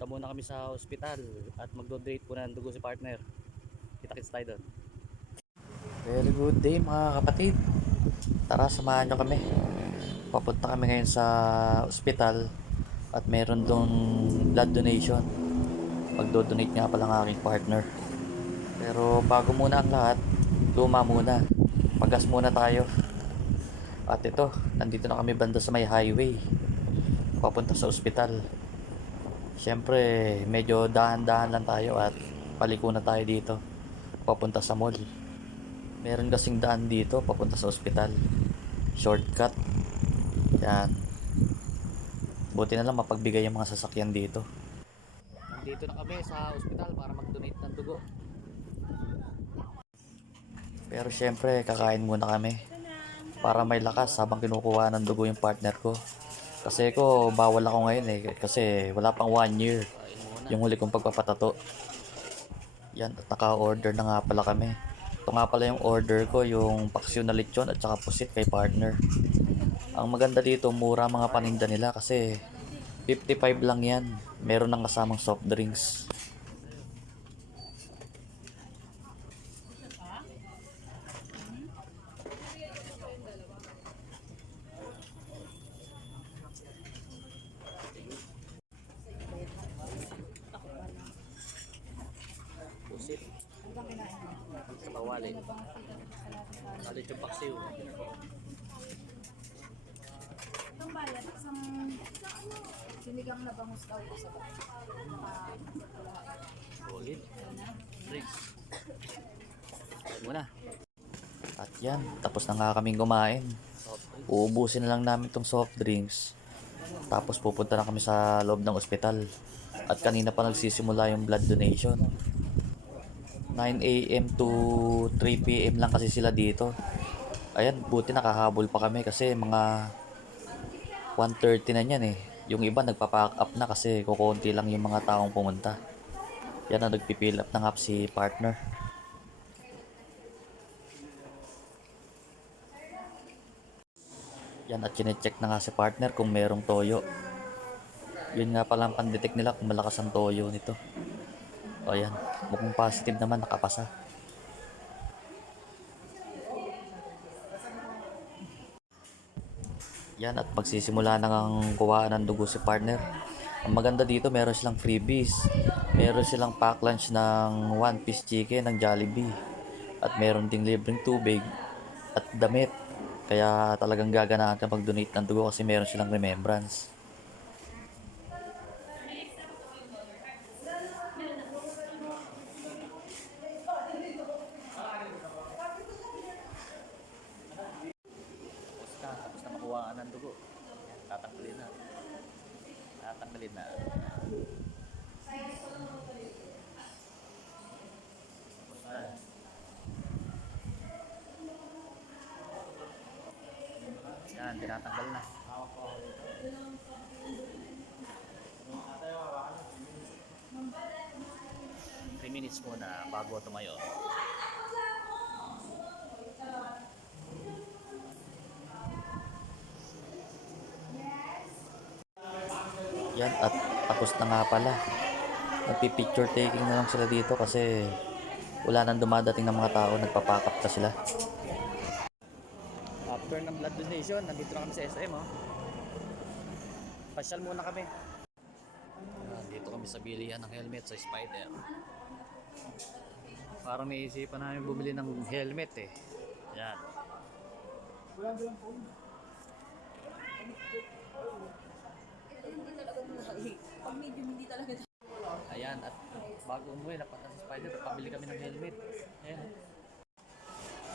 Punta muna kami sa ospital at magdo-donate po ng dugo si partner. Kita-kits tayo doon. Very good day mga kapatid. Tara, samahan nyo kami. Papunta kami ngayon sa ospital at meron doon blood donation. Magdo-donate nga pala ng aking partner. Pero bago muna ang lahat, luma muna. Pagas muna tayo. At ito, nandito na kami banda sa may highway. Papunta sa ospital. Siyempre, medyo dahan-dahan lang tayo at paliko na tayo dito. Papunta sa mall. Meron kasing daan dito papunta sa ospital. Shortcut. Yan. Buti na lang mapagbigay yung mga sasakyan dito. Nandito na kami sa ospital para mag-donate ng dugo. Pero syempre, kakain muna kami. Para may lakas habang kinukuha ng dugo yung partner ko. Kasi ko, bawal ako ngayon eh. Kasi wala pang one year. Yung huli kong pagpapatato. Yan, at naka-order na nga pala kami. Ito nga pala yung order ko, yung paksyon na lechon at saka pusit kay partner. Ang maganda dito, mura mga paninda nila kasi 55 lang yan. Meron ng kasamang soft drinks. Kawali. Kalit yung paksiw. Itong bayad, isang sinigang na bangus daw po sa. Solid. Drinks. Muna. At yan, tapos na nga kaming kumain. Uubusin na lang namin tong soft drinks. Tapos pupunta na kami sa loob ng ospital. At kanina pa nagsisimula yung blood donation. 9 a.m. to 3 p.m. lang kasi sila dito. Ayan, buti nakahabol pa kami kasi mga 1.30 na yan eh. Yung iba nagpa-pack up na kasi kukunti lang yung mga taong pumunta. Yan na nagpipill up ng up si partner. Yan at chinecheck na nga si partner kung merong toyo. Yun nga pala ang pandetect nila kung malakas ang toyo nito. O yan, mukhang positive naman nakapasa. Yan at magsisimula na ang kuhaan ng dugo si partner. Ang maganda dito meron silang freebies. Meron silang pack lunch ng one piece chicken ng Jollibee. At meron ding libreng tubig at damit. Kaya talagang gaganahan ka mag-donate ng dugo kasi meron silang remembrance. Tapos na, tapos na makuha ka ng dugo. Tatanggalin na. Na. Yan, tinatanggal na. Three minutes muna bago tumayo. Yan at tapos na nga pala. Nagpi-picture taking na lang sila dito kasi wala nang dumadating ng mga tao, nagpapakap na sila. After ng blood donation, nandito na kami sa SM oh. Pasyal muna kami. Nandito kami sa bilihan ng helmet sa Spider. Parang naisipan namin bumili ng helmet eh. Yan. Hindi bago umuwi, napunta sa Spider, pabili kami ng helmet. Ayan,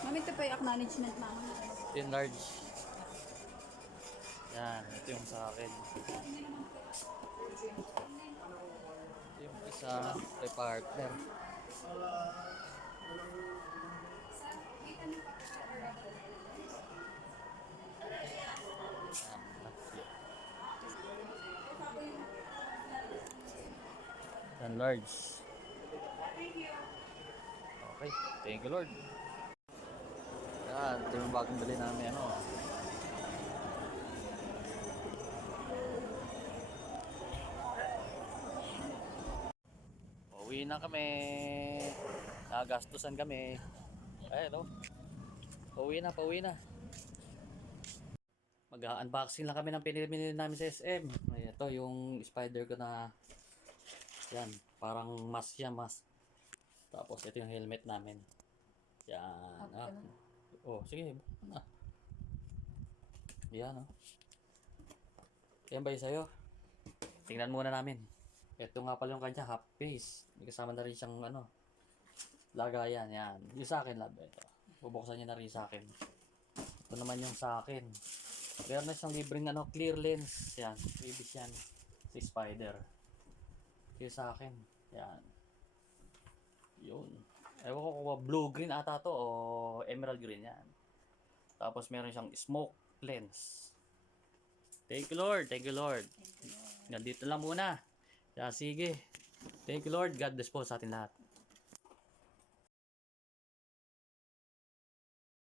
Mami, ito pa yung acknowledgement mama. ito yung large. Yan, ito yung sa akin. Ito yung isa kay partner. Yan, tatlo. Yan, large. Okay, thank you Lord. Yan, ito yung bagong dali namin ano. Pauwi na kami. Nagastusan kami. Ayun, oh. Pauwi na, pauwi na. Mag-unboxing lang kami ng pinili namin sa SM. Ay, ito yung spider ko na yan, parang mask yan, mask. Tapos ito yung helmet namin. Yan. Ah. na. Oh, sige. na. Yan, oh. Yan ba yung sa'yo? Tingnan muna namin. Ito nga pala yung kanya, half face. May kasama na rin siyang ano, lagayan. Yan. Yung sa akin, lab. Ito. Bubuksan niya na rin sa akin. Ito naman yung sa akin. Meron na siyang libreng ano, clear lens. Yan. Babies yan. Si Spider. Yung sa akin. Yan. Yun. Ewan ko kung blue green ata to o emerald green yan. Tapos meron siyang smoke lens. Thank you Lord, thank you Lord. Thank you, Lord. Nandito lang muna. Kaya sige. Thank you Lord, God bless po sa atin lahat.